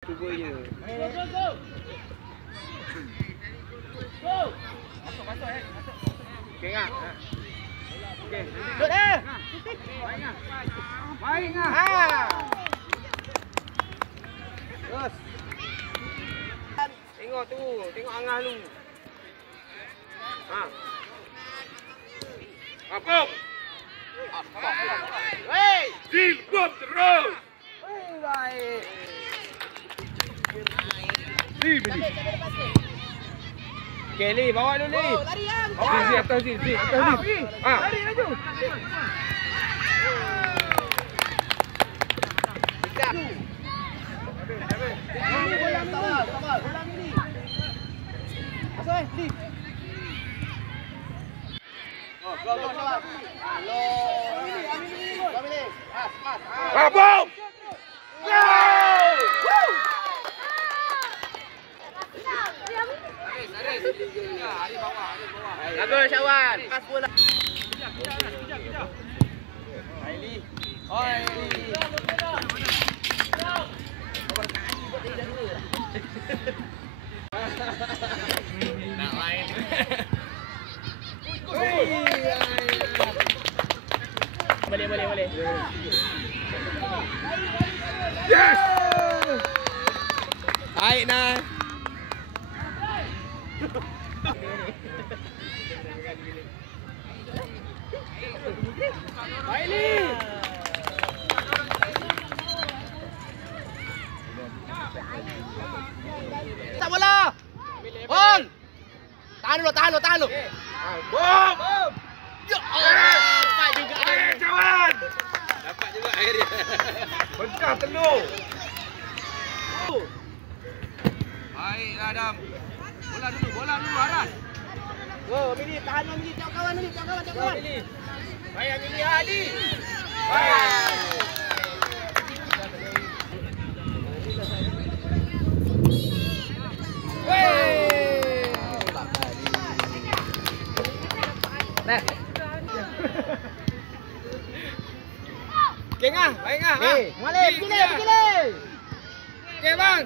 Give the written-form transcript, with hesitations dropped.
Cuba je. Go. Masuk. Okey ngah. Okey. Duduk dah. Main ngah. Terus. Tengok tu, tengok angah lu. Apa? Hei. Dilbom terus. Baik. Okey, Li, bawa dulu, Li. Oh, lari yang. Di atas ni, atas ni. Lari laju. Sabar. Bola ni. Masuk Li. Oh, go sabar. Halo. Ambil. Pas. Bom! Bagus Syawan. Pas bola. Aili. Oi. Nak main. Boleh. Yes! Baik nah. Baili. Tak bola. Bol. Tahan dulu. Bom! Ya Allah. Dapat juga. Cawan! Dapat juga akhirnya. Pecah telur. Baiklah Adam. Bola dulu Aras. Oh, Mini tahan Mini, tengok kawan. Mini. Baik Mini Ali. Baik. Nah. Okey ngah, baik ngah. Okey, Malik, pergi. Okey bang.